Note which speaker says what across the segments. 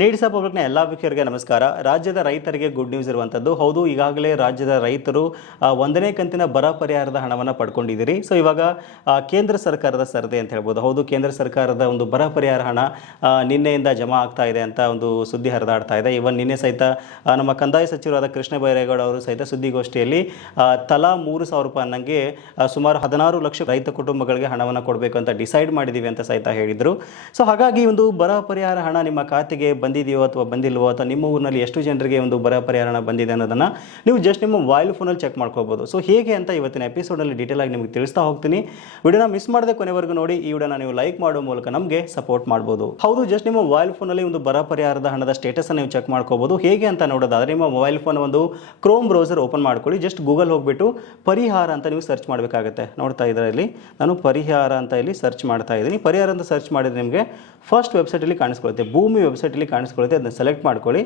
Speaker 1: ನೀಡ್ಸ ಪಬ್ಲಿಕ್ನ ಎಲ್ಲ ವೀಕ್ಷಕರಿಗೆ ನಮಸ್ಕಾರ. ರಾಜ್ಯದ ರೈತರಿಗೆ ಗುಡ್ ನ್ಯೂಸ್ ಇರುವಂಥದ್ದು ಹೌದು, ಈಗಾಗಲೇ ರಾಜ್ಯದ ರೈತರು ಒಂದನೇ ಕಂತಿನ ಬರ ಪರಿಹಾರದ ಹಣವನ್ನು ಪಡ್ಕೊಂಡಿದ್ದೀರಿ. ಸೊ ಇವಾಗ ಕೇಂದ್ರ ಸರ್ಕಾರದ ಸರದಿ ಅಂತ ಹೇಳ್ಬೋದು. ಹೌದು, ಕೇಂದ್ರ ಸರ್ಕಾರದ ಒಂದು ಬರ ಪರಿಹಾರ ಹಣ ನಿನ್ನೆಯಿಂದ ಜಮಾ ಆಗ್ತಾ ಇದೆ ಅಂತ ಒಂದು ಸುದ್ದಿ ಹರಿದಾಡ್ತಾ ಇದೆ. ಇವನ್ ನಿನ್ನೆ ಸಹಿತ ನಮ್ಮ ಕಂದಾಯ ಸಚಿವರಾದ ಕೃಷ್ಣ ಬೈರೇಗೌಡ ಅವರು ಸಹಿತ ಸುದ್ದಿಗೋಷ್ಠಿಯಲ್ಲಿ ತಲಾ ಮೂರು ಸಾವಿರ ರೂಪಾಯಿ ಅನ್ನಂಗೆ ಸುಮಾರು ಹದಿನಾರು ಲಕ್ಷ ರೈತ ಕುಟುಂಬಗಳಿಗೆ ಹಣವನ್ನು ಕೊಡಬೇಕು ಅಂತ ಡಿಸೈಡ್ ಮಾಡಿದ್ದೀವಿ ಅಂತ ಸಹಿತ ಹೇಳಿದರು. ಸೊ ಹಾಗಾಗಿ ಒಂದು ಬರ ಪರಿಹಾರ ಹಣ ನಿಮ್ಮ ಖಾತೆಗೆ ಬಂದಿದೆಯೋ ಅಥವಾ ಬಂದಿಲ್ವೋ ಅಥವಾ ನಿಮ್ಮ ಊರಿನಲ್ಲಿ ಎಷ್ಟು ಜನರಿಗೆ ಒಂದು ಬರ ಪರಿಹಾರ ಬಂದಿದೆ ಅನ್ನೋದನ್ನು ನೀವು ಜಸ್ಟ್ ನಿಮ್ಮ ಮೊಬೈಲ್ ಫೋನಲ್ಲಿ ಚೆಕ್ ಮಾಡ್ಕೋಬೋದು. ಸೊ ಹೇಗೆ ಅಂತ ಇವತ್ತಿನ ಎಪಿಸೋಡಲ್ಲಿ ಡೀಟೇಲ್ ಆಗಿ ನಿಮಗೆ ತಿಳಿಸ್ತಾ ಹೋಗ್ತೀನಿ. ವಿಡಿಯೋನ ಮಿಸ್ ಮಾಡದೆ ಕೊನೆವರೆಗೂ ನೋಡಿ, ಈ ವಿಡಿಯೋನ ನೀವು ಲೈಕ್ ಮಾಡೋ ಮೂಲಕ ನಮಗೆ ಸಪೋರ್ಟ್ ಮಾಡ್ಬೋದು. ಹೌದು ಜಸ್ಟ್ ನಿಮ್ಮ ಮೊಬೈಲ್ ಫೋನಲ್ಲಿ ಒಂದು ಬರ ಪರಿಹಾರದ ಹಣದ ಸ್ಟೇಟಸನ್ನು ನೀವು ಚೆಕ್ ಮಾಡ್ಕೋಬೋದು. ಹೇಗೆ ಅಂತ ನೋಡೋದಾದರೆ ನಿಮ್ಮ ಮೊಬೈಲ್ ಫೋನ್ ಒಂದು ಕ್ರೋಮ್ ಬ್ರೌಸರ್ ಓಪನ್ ಮಾಡ್ಕೊಳ್ಳಿ. ಜಸ್ಟ್ ಗೂಗಲ್ ಹೋಗ್ಬಿಟ್ಟು ಪರಿಹಾರ ಅಂತ ನೀವು ಸರ್ಚ್ ಮಾಡಬೇಕಾಗುತ್ತೆ. ನೋಡ್ತಾ ಇದರಲ್ಲಿ ನಾನು ಪರಿಹಾರ ಅಂತ ಇಲ್ಲಿ ಸರ್ಚ್ ಮಾಡ್ತಾ ಇದ್ದೀನಿ. ಪರಿಹಾರ ಅಂತ ಸರ್ಚ್ ಮಾಡಿದ್ರೆ ನಿಮಗೆ ಫಸ್ಟ್ ವೆಬ್ಸೈಟಲ್ಲಿ ಕಾಣಿಸ್ಕೊಳ್ಳುತ್ತೆ ಭೂಮಿ ವೆಬ್ಸೈಟಲ್ಲಿ ಕಾಣಿಸ್ಕೊಳ್ಳುತ್ತೆ, ಅದನ್ನ ಸೆಲೆಕ್ಟ್ ಮಾಡ್ಕೊಳ್ಳಿ.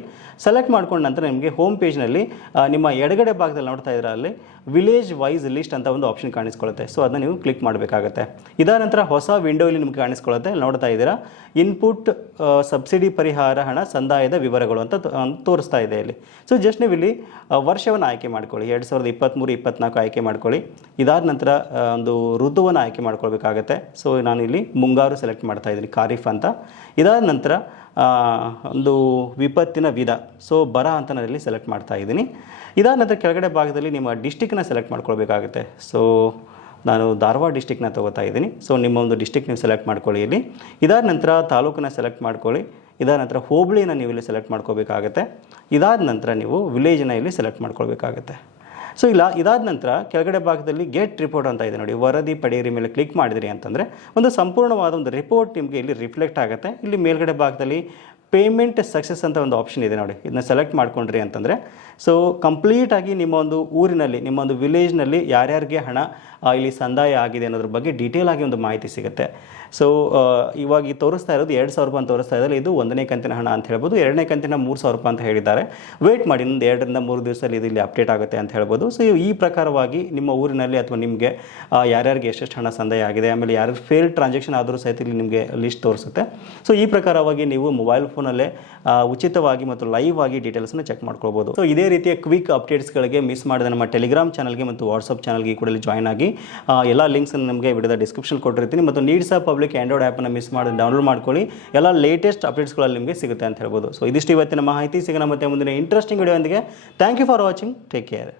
Speaker 1: ಸೆಲೆಕ್ಟ್ ಮಾಡ್ಕೊಂಡ ನಂತರ ನಿಮಗೆ ಹೋಮ್ ಪೇಜ್ನಲ್ಲಿ ನಿಮ್ಮ ಎಡಗಡೆ ಭಾಗದಲ್ಲಿ ನೋಡ್ತಾ ಇದ್ರೆ ಅಲ್ಲಿ ವಿಲೇಜ್ ವೈಸ್ ಲಿಸ್ಟ್ ಅಂತ ಒಂದು ಆಪ್ಷನ್ ಕಾಣಿಸ್ಕೊಳ್ಳುತ್ತೆ. ಸೊ ಅದನ್ನ ನೀವು ಕ್ಲಿಕ್ ಮಾಡಬೇಕಾಗುತ್ತೆ. ಇದಾದ ನಂತರ ಹೊಸ ವಿಂಡೋ ಇಲ್ಲಿ ನಿಮಗೆ ಕಾಣಿಸ್ಕೊಳ್ಳುತ್ತೆ. ನೋಡ್ತಾ ಇದ್ದೀರಾ? ಇನ್ಪುಟ್ ಸಬ್ಸಿಡಿ ಪರಿಹಾರ, ಹಣ ಸಂದಾಯದ ವಿವರಗಳು ಅಂತ ತೋರಿಸ್ತಾ ಇದೆ ಇಲ್ಲಿ. ಸೊ ಜಸ್ಟ್ ನೀವು ಇಲ್ಲಿ ವರ್ಷವನ್ನು ಆಯ್ಕೆ ಮಾಡ್ಕೊಳ್ಳಿ. ಎರಡು ಸಾವಿರದ ಇಪ್ಪತ್ತ್ಮೂರು ಇಪ್ಪತ್ನಾಲ್ಕು ಆಯ್ಕೆ ಮಾಡ್ಕೊಳ್ಳಿ. ಇದಾದ ನಂತರ ಒಂದು ಋತುವನ್ನು ಆಯ್ಕೆ ಮಾಡ್ಕೊಳ್ಬೇಕಾಗತ್ತೆ. ಸೊ ಇಲ್ಲಿ ಮುಂಗಾರು ಸೆಲೆಕ್ಟ್ ಮಾಡ್ತಾ ಇದ್ದೀನಿ, ಖಾರೀಫ್ ಅಂತ. ಇದಾದ ನಂತರ ಒಂದು ವಿಪತ್ತಿನ ವಿಧ. ಸೊ ಬರ ಅಂತ ನಾನು ಇಲ್ಲಿ ಸೆಲೆಕ್ಟ್ ಮಾಡ್ತಾ ಇದ್ದೀನಿ. ಇದಾದ ನಂತರ ಕೆಳಗಡೆ ಭಾಗದಲ್ಲಿ ನಿಮ್ಮ ಡಿಸ್ಟಿಕ್ನ ಸೆಲೆಕ್ಟ್ ಮಾಡ್ಕೊಳ್ಬೇಕಾಗುತ್ತೆ. ಸೊ ನಾನು ಧಾರವಾಡ ಡಿಸ್ಟಿಕ್ನ ತಗೋತಾ ಇದ್ದೀನಿ. ಸೊ ನಿಮ್ಮ ಒಂದು ಡಿಸ್ಟಿಕ್ ನೀವು ಸೆಲೆಕ್ಟ್ ಮಾಡ್ಕೊಳ್ಳಿ ಇಲ್ಲಿ. ಇದಾದ ನಂತರ ತಾಲೂಕನ್ನ ಸೆಲೆಕ್ಟ್ ಮಾಡ್ಕೊಳ್ಳಿ. ಇದಾದ ನಂತರ ಹೋಬಳಿನ ನೀವು ಇಲ್ಲಿ ಸೆಲೆಕ್ಟ್ ಮಾಡ್ಕೋಬೇಕಾಗತ್ತೆ ಇದಾದ ನಂತರ ನೀವು ವಿಲೇಜನ್ನ ಇಲ್ಲಿ ಸೆಲೆಕ್ಟ್ ಮಾಡ್ಕೊಳ್ಬೇಕಾಗತ್ತೆ. ಸೊ ಇಲ್ಲ, ಇದಾದ ನಂತರ ಕೆಳಗಡೆ ಭಾಗದಲ್ಲಿ ಗೆಟ್ ರಿಪೋರ್ಟ್ ಅಂತ ಇದೆ ನೋಡಿ. ವರದಿ ಪಡೆಯಿರಿ ಮೇಲೆ ಕ್ಲಿಕ್ ಮಾಡಿದಿರಿ ಅಂತಂದರೆ ಒಂದು ಸಂಪೂರ್ಣವಾದ ಒಂದು ರಿಪೋರ್ಟ್ ನಿಮಗೆ ಇಲ್ಲಿ ರಿಫ್ಲೆಕ್ಟ್ ಆಗುತ್ತೆ. ಇಲ್ಲಿ ಮೇಲ್ಗಡೆ ಭಾಗದಲ್ಲಿ ಪೇಮೆಂಟ್ ಸಕ್ಸಸ್ ಅಂತ ಒಂದು ಆಪ್ಷನ್ ಇದೆ ನೋಡಿ. ಇದನ್ನ ಸೆಲೆಕ್ಟ್ ಮಾಡ್ಕೊಂಡ್ರಿ ಅಂತಂದರೆ. ಸೊ ಕಂಪ್ಲೀಟಾಗಿ ನಿಮ್ಮ ಒಂದು ಊರಿನಲ್ಲಿ, ನಿಮ್ಮ ಒಂದು ವಿಲೇಜ್ನಲ್ಲಿ ಯಾರ್ಯಾರಿಗೆ ಹಣ ಇಲ್ಲಿ ಸಂದಾಯ ಆಗಿದೆ ಅನ್ನೋದ್ರ ಬಗ್ಗೆ ಡೀಟೇಲ್ ಆಗಿ ಒಂದು ಮಾಹಿತಿ ಸಿಗುತ್ತೆ. ಸೊ ಇವಾಗ ಈ ತೋರಿಸ್ತಾ ಇರೋದು ಎರಡು ಸಾವಿರ ರೂಪಾಯಿ ಅಂತ ತೋರಿಸ್ತಾ ಇದ್ದಾರೆ ಇದು ಒಂದನೇ ಕಂತಿನ ಹಣ ಅಂತ ಹೇಳ್ಬೋದು. ಎರಡನೇ ಕಂತಿನ ಮೂರು ಸಾವಿರ ರೂಪಾಯಿ ಅಂತ ಹೇಳಿದ್ದಾರೆ. ವೇಟ್ ಮಾಡಿ, ಇನ್ನೊಂದು ಎರಡರಿಂದ ಮೂರು ದಿವಸದಲ್ಲಿ ಇದು ಇಲ್ಲಿ ಅಪ್ಡೇಟ್ ಆಗುತ್ತೆ ಅಂತ ಹೇಳ್ಬೋದು. ಸೊ ಈ ಪ್ರಕಾರವಾಗಿ ನಿಮ್ಮ ಊರಿನಲ್ಲಿ ಅಥವಾ ನಿಮಗೆ ಯಾರ್ಯಾರಿಗೆ ಎಷ್ಟೆಷ್ಟು ಹಣ ಸಂದಾಯ ಆಗಿದೆ, ಆಮೇಲೆ ಯಾರು ಫೇಲ್ ಟ್ರಾನ್ಸಾಕ್ಷನ್ ಆದರೂ ಸಹಿತ ಇಲ್ಲಿ ನಿಮಗೆ ಲಿಸ್ಟ್ ತೋರಿಸುತ್ತೆ. ಸೊ ಈ ಪ್ರಕಾರವಾಗಿ ನೀವು ಮೊಬೈಲ್ ಫೋನಲ್ಲೇ ಉಚಿತವಾಗಿ ಮತ್ತು ಲೈವ್ ಆಗಿ ಡೀಟೇಲ್ಸ್ನ ಚೆಕ್ ಮಾಡ್ಕೊಳ್ಬೋದು. ಸೊ ಇದೇ ರೀತಿಯ ಕ್ವಿಕ್ ಅಪ್ಡೇಟ್ಸ್ಗಳಿಗೆ ಮಿಸ್ ಮಾಡಿದ ನಮ್ಮ ಟೆಲಿಗ್ರಾಮ್ ಚಾನಲ್ಗೆ ಮತ್ತು ವಾಟ್ಸಪ್ ಚಾನಲ್ಗೆ ಕೂಡ ಜಾಯ್ನ್ ಆಗಿ ಎಲ್ಲ ಲಿಂಕ್ಸ್ ನಿಮಗೆ ವಿಡಿಯೋದ ಡಿಸ್ಕ್ರಿಪ್ಷನ್ ಕೊಟ್ಟಿರ್ತೀನಿ. ಮತ್ತು ನೀಡ್ಸ್ ಆಫ್ ಪಬ್ಲಿಕ್ ಆ್ಯಂಡ್ರಾಯ್ಡ್ ಆ್ಯಪನ್ನು ಮಿಸ್ ಮಾಡಿ ಡೌನ್ಲೋಡ್ ಮಾಡ್ಕೊಳ್ಳಿ. ಎಲ್ಲ ಲೇಟೆಸ್ಟ್ ಅಪ್ಡೇಟ್ಸ್ಗಳಲ್ಲಿ ನಿಮಗೆ ಸಿಗುತ್ತೆ ಅಂತ ಹೇಳ್ಬೋದು. ಸೊ ಇದಿಷ್ಟು ಇವತ್ತಿನ ಮಾಹಿತಿ. ಸಿಗೋಣ ಮತ್ತೆ ಮುಂದಿನ interesting video thank you for watching take care